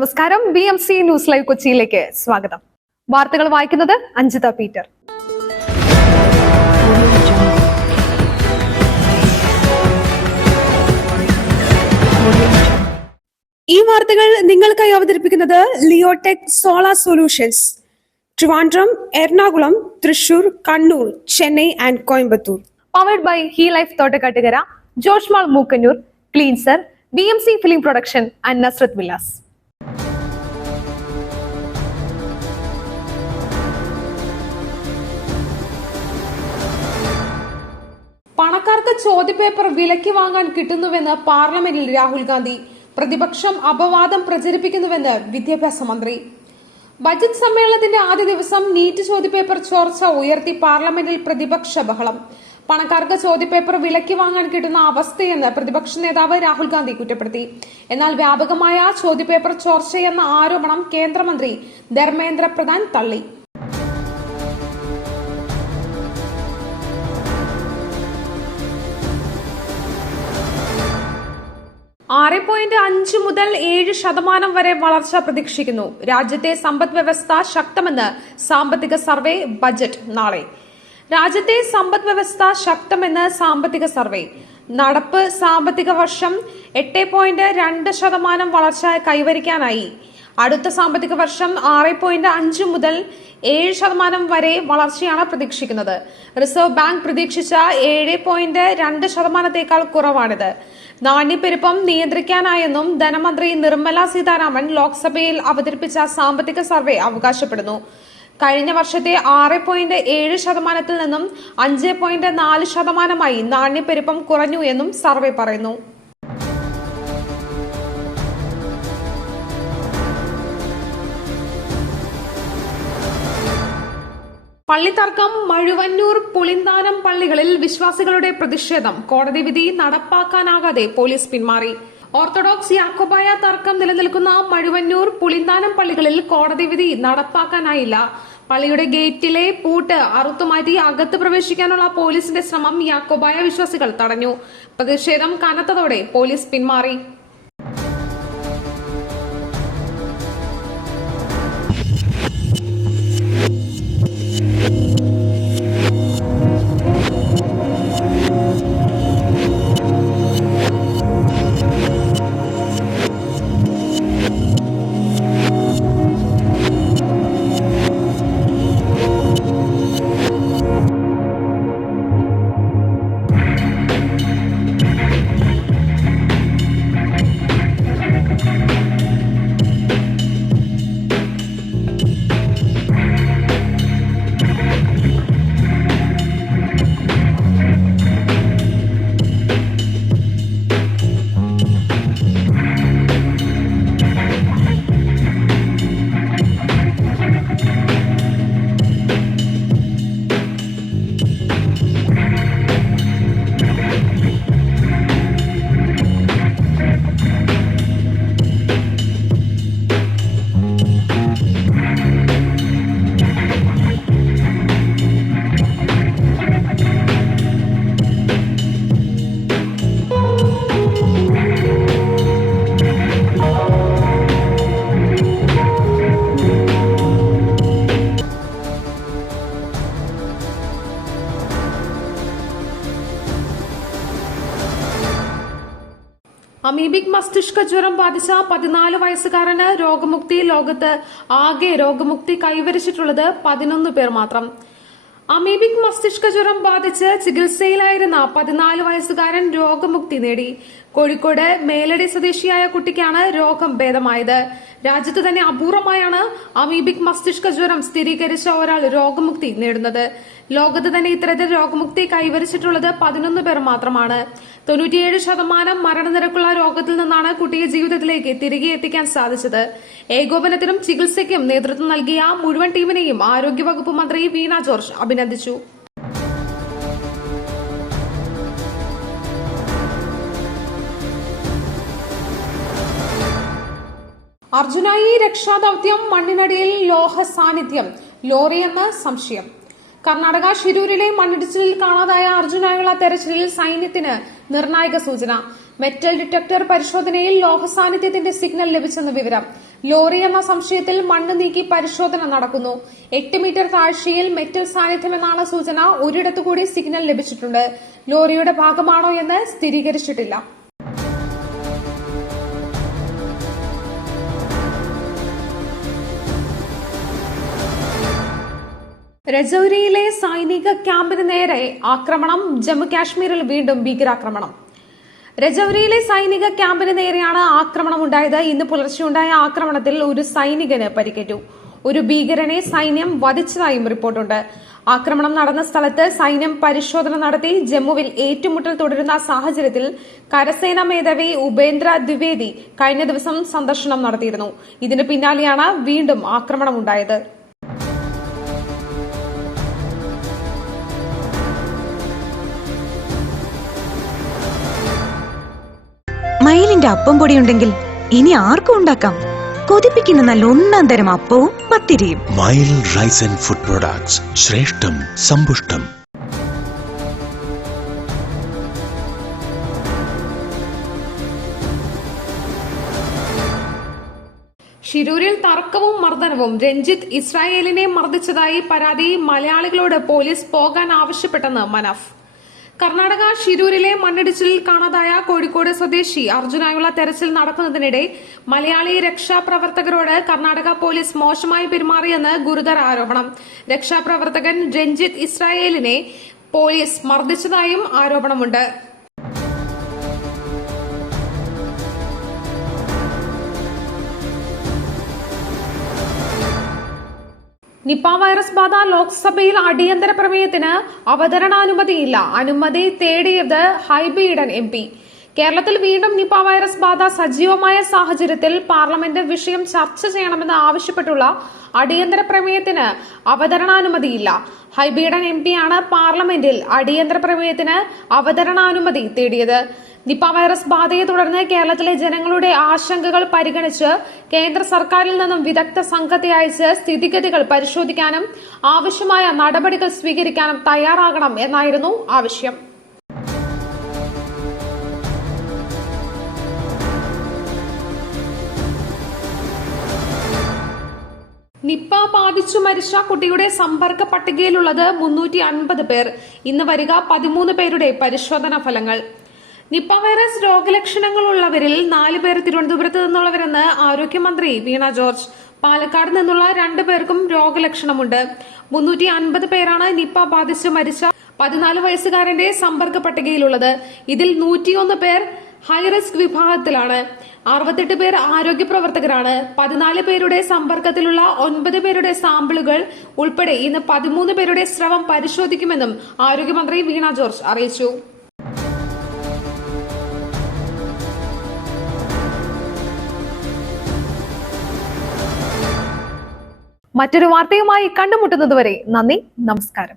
നമസ്കാരം. BMC news live കൊച്ചിയിലേക്ക് സ്വാഗതം. വാർത്തകൾ വായിക്കുന്നത് അഞ്ജിത പീറ്റർ. ഈ വാർത്തകൾ നിങ്ങൾക്കായി അവതരിപ്പിക്കുന്നത് Leotech solar solutions, Trivandrum, Ernakulam, Thrissur, Kannur, Chennai and Coimbatore. Powered by he life Thottakkattukara, Josh mall Mookkannoor, cleanser, BMC film production and Nazareth villas. പണക്കാർക്ക് ചോദ്യപേപ്പർ വിലയ്ക്ക് വാങ്ങാൻ കിട്ടുന്നുവെന്ന് പാർലമെന്റിൽ രാഹുൽ ഗാന്ധി. പ്രതിപക്ഷം അപവാദം പ്രചരിപ്പിക്കുന്നുവെന്ന് വിദ്യാഭ്യാസ മന്ത്രി. ബജറ്റ് സമ്മേളനത്തിന്റെ ആദ്യ ദിവസം നീറ്റ് ചോദ്യപേപ്പർ ചോർച്ച ഉയർത്തി പാർലമെന്റിൽ പ്രതിപക്ഷ ബഹളം. പണക്കാർക്ക് ചോദ്യപേപ്പർ വിലയ്ക്ക് വാങ്ങാൻ കിട്ടുന്ന അവസ്ഥയെന്ന് പ്രതിപക്ഷ നേതാവ് രാഹുൽ ഗാന്ധി കുറ്റപ്പെടുത്തി. എന്നാൽ വ്യാപകമായ ചോദ്യപേപ്പർ ചോർച്ചയെന്ന ആരോപണം കേന്ദ്രമന്ത്രി ധർമ്മേന്ദ്ര പ്രധാൻ തള്ളി. 6.5 മുതൽ 7% വരെ വളർച്ച പ്രതീക്ഷിക്കുന്നു. രാജ്യത്തെ സമ്പദ് വ്യവസ്ഥ ശക്തമെന്ന് സാമ്പത്തിക സർവേ. ബജറ്റ് നാളെ. രാജ്യത്തെ സമ്പദ് വ്യവസ്ഥ ശക്തമെന്ന് സാമ്പത്തിക സർവേ. നടപ്പ് സാമ്പത്തിക വർഷം 8.2% വളർച്ച കൈവരിക്കാനായി. അടുത്ത സാമ്പത്തിക വർഷം 6.5 മുതൽ 7% വരെ വളർച്ചയാണ് പ്രതീക്ഷിക്കുന്നത്. റിസർവ് ബാങ്ക് പ്രതീക്ഷിച്ച 7.2%-ത്തേക്കാൾ കുറവാണിത്. നാണ്യപ്പെരുപ്പം നിയന്ത്രിക്കാനായെന്നും ധനമന്ത്രി നിർമ്മല സീതാരാമൻ ലോക്സഭയിൽ അവതരിപ്പിച്ച സാമ്പത്തിക സർവേ അവകാശപ്പെടുന്നു. കഴിഞ്ഞ വർഷത്തെ 6.7%-ൽ നിന്നും 5.4%-മായി നാണ്യപ്പെരുപ്പം കുറഞ്ഞു എന്നും സർവേ പറയുന്നു. പള്ളിത്തർക്കം. മഴുവന്നൂർ, പുളിന്താനം പള്ളികളിൽ വിശ്വാസികളുടെ പ്രതിഷേധം. കോടതി വിധി നടപ്പാക്കാനാകാതെ പോലീസ് പിന്മാറി. ഓർത്തഡോക്സ് യാക്കോബായ തർക്കം നിലനിൽക്കുന്ന മഴുവന്നൂർ, പുളിന്താനം പള്ളികളിൽ കോടതി വിധി നടപ്പാക്കാനായില്ല. പള്ളിയുടെ ഗേറ്റിലെ പൂട്ട് അറുത്തുമാറ്റി അകത്ത് പ്രവേശിക്കാനുള്ള പോലീസിന്റെ ശ്രമം യാക്കോബായ വിശ്വാസികൾ തടഞ്ഞു. പ്രതിഷേധം കനത്തതോടെ പോലീസ് പിന്മാറി. അമീബിക് മസ്തിഷ്ക ജ്വരം ബാധിച്ച 14 വയസ്സുകാരന് രോഗമുക്തി. ലോകത്ത് ആകെ രോഗമുക്തി കൈവരിച്ചിട്ടുള്ളത് 11 പേർ മാത്രം. അമീബിക് മസ്തിഷ്ക ജ്വരം ബാധിച്ച് ചികിത്സയിലായിരുന്ന 14 വയസ്സുകാരൻ രോഗമുക്തി നേടി. കോഴിക്കോട് മേലടി സ്വദേശിയായ കുട്ടിക്കാണ് രോഗം ഭേദമായത്. രാജ്യത്ത് തന്നെ അപൂർവമായാണ് അമീബിക് മസ്തിഷ്ക ജ്വരം സ്ഥിരീകരിച്ച ഒരാൾ രോഗമുക്തി നേടുന്നത്. ലോകത്ത് തന്നെ ഇത്തരത്തിൽ രോഗമുക്തി കൈവരിച്ചിട്ടുള്ളത് 11 പേർ മാത്രമാണ്. 97% മരണനിരക്കുള്ള രോഗത്തിൽ നിന്നാണ് കുട്ടിയെ ജീവിതത്തിലേക്ക് തിരികെ എത്തിക്കാൻ സാധിച്ചത്. ഏകോപനത്തിനും ചികിത്സയ്ക്കും നേതൃത്വം നൽകിയ മുഴുവൻ ടീമിനെയും ആരോഗ്യവകുപ്പ് മന്ത്രി വീണ ജോർജ് അഭിനന്ദിച്ചു. അർജുനായി രക്ഷാദൌത്യം. മണ്ണിനടിയിൽ ലോഹ സാന്നിധ്യം. ലോറിയെന്ന് സംശയം. കർണാടക ഷിരൂരിലെ മണ്ണിടിച്ചിലിൽ കാണാതായ അർജുനായുള്ള തെരച്ചിലിൽ സൈന്യത്തിന് നിർണായക സൂചന. മെറ്റൽ ഡിറ്റക്ടർ പരിശോധനയിൽ ലോഹ സാന്നിധ്യത്തിന്റെ സിഗ്നൽ ലഭിച്ചെന്ന വിവരം. ലോറി എന്ന സംശയത്തിൽ മണ്ണ് നീക്കി പരിശോധന നടക്കുന്നു. 8 മീറ്റർ താഴ്ചയിൽ മെറ്റൽ സാന്നിധ്യമെന്നാണ് സൂചന. ഒരിടത്തുകൂടി സിഗ്നൽ ലഭിച്ചിട്ടുണ്ട്. ലോറിയുടെ ഭാഗമാണോ എന്ന് സ്ഥിരീകരിച്ചിട്ടില്ല. രജൌരിയിലെ സൈനിക ക്യാമ്പിന് നേരെ ആക്രമണം. ജമ്മു കാശ്മീരിൽ വീണ്ടും ഭീകരാക്രമണം. രജൌരിയിലെ സൈനിക ക്യാമ്പിന് നേരെയാണ് ആക്രമണം ഉണ്ടായത്. ഇന്ന് പുലർച്ചെയുണ്ടായ ആക്രമണത്തിൽ ഒരു സൈനികന് പരിക്കേറ്റു. ഒരു ഭീകരനെ സൈന്യം വധിച്ചതായും റിപ്പോർട്ടുണ്ട്. ആക്രമണം നടന്ന സ്ഥലത്ത് സൈന്യം പരിശോധന നടത്തി. ജമ്മുവിൽ ഏറ്റുമുട്ടൽ തുടരുന്ന സാഹചര്യത്തിൽ കരസേനാ മേധാവി ഉപേന്ദ്ര ദ്വിവേദി കഴിഞ്ഞ ദിവസം സന്ദർശനം നടത്തിയിരുന്നു. ഇതിന് പിന്നാലെയാണ് വീണ്ടും ആക്രമണം ഉണ്ടായത്. മയിലിന്റെ അപ്പം പൊടിയുണ്ടെങ്കിൽ ഇനി ആർക്കും ഉണ്ടാക്കാം. കൊതിപ്പിക്കുന്ന നല്ല ഒന്നാം തരം അപ്പവും പത്തിരിയും. മയിൽ റൈസ് ആൻഡ് ഫുഡ് പ്രൊഡക്ട്സ്, ശ്രേഷ്ഠം സമ്പുഷ്ടം. ഷിരൂരിൽ തർക്കവും മർദ്ദനവും. രഞ്ജിത്ത് ഇസ്രായേലിനെ മർദ്ദിച്ചതായി പരാതി. മലയാളികളോട് പോലീസ് പോകാൻ ആവശ്യപ്പെട്ടെന്ന് മനഫ്. കർണാടക ഷിരൂരിലെ മണ്ണിടിച്ചിലിൽ കാണാതായ കോഴിക്കോട് സ്വദേശി അർജുനായുള്ള തെരച്ചിൽ നടക്കുന്നതിനിടെ മലയാളി രക്ഷാപ്രവർത്തകരോട് കർണാടക പോലീസ് മോശമായി പെരുമാറിയെന്ന് ഗുരുതര ആരോപണം. രക്ഷാപ്രവർത്തകൻ രഞ്ജിത്ത് ഇസ്രായേലിനെ പോലീസ് മർദ്ദിച്ചതായും ആരോപണമുണ്ട്. നിപ വൈറസ് ബാധ. ലോക്സഭയിൽ അടിയന്തര പ്രമേയത്തിന് അവതരണാനുമതിയില്ല. അനുമതി തേടിയത് ഹൈബി ഈഡൻ MP. കേരളത്തിൽ വീണ്ടും നിപ വൈറസ് ബാധ സജീവമായ സാഹചര്യത്തിൽ പാർലമെന്റ് വിഷയം ചർച്ച ചെയ്യണമെന്ന് ആവശ്യപ്പെട്ടുള്ള അടിയന്തര പ്രമേയത്തിന് അവതരണാനുമതിയില്ല. ഹൈബി ഈഡൻ MP ആണ് പാർലമെന്റിൽ അടിയന്തര പ്രമേയത്തിന് അവതരണാനുമതി തേടിയത്. നിപ വൈറസ് ബാധയെ തുടർന്ന് കേരളത്തിലെ ജനങ്ങളുടെ ആശങ്കകൾ പരിഗണിച്ച് കേന്ദ്ര സർക്കാരിൽ നിന്നും വിദഗ്ധ സംഘത്തെ അയച്ച് സ്ഥിതിഗതികൾ പരിശോധിക്കാനും ആവശ്യമായ നടപടികൾ സ്വീകരിക്കാനും തയ്യാറാകണം എന്നായിരുന്നു ആവശ്യം. നിപ്പ ബാധിച്ചു മരിച്ച കുട്ടിയുടെ സമ്പർക്ക പട്ടികയിലുള്ളത് 350 പേർ. ഇന്ന് വരിക 13 പേരുടെ പരിശോധനാ ഫലങ്ങൾ. നിപ്പ വൈറസ് രോഗലക്ഷണങ്ങളുള്ളവരിൽ 4 പേർ തിരുവനന്തപുരത്ത് നിന്നുള്ളവരെന്ന് ആരോഗ്യമന്ത്രി വീണ ജോർജ്. പാലക്കാട് നിന്നുള്ള 2 പേർക്കും രോഗലക്ഷണമുണ്ട്. 350 പേരാണ് നിപ്പ ബാധിച്ച് മരിച്ച 14 വയസ്സുകാരന്റെ സമ്പർക്ക പട്ടികയിലുള്ളത്. ഇതിൽ 101 പേർ ഹൈറിസ്ക് വിഭാഗത്തിലാണ്. 68 പേർ ആരോഗ്യ പ്രവർത്തകരാണ്. 14 പേരുടെ സമ്പർക്കത്തിലുള്ള 9 പേരുടെ സാമ്പിളുകൾ ഉൾപ്പെടെ ഇന്ന് 13 പേരുടെ സ്രവം പരിശോധിക്കുമെന്നും ആരോഗ്യമന്ത്രി വീണ ജോർജ് അറിയിച്ചു. മറ്റൊരു വാർത്തയുമായി കണ്ടുമുട്ടുന്നതുവരെ നന്ദി, നമസ്കാരം.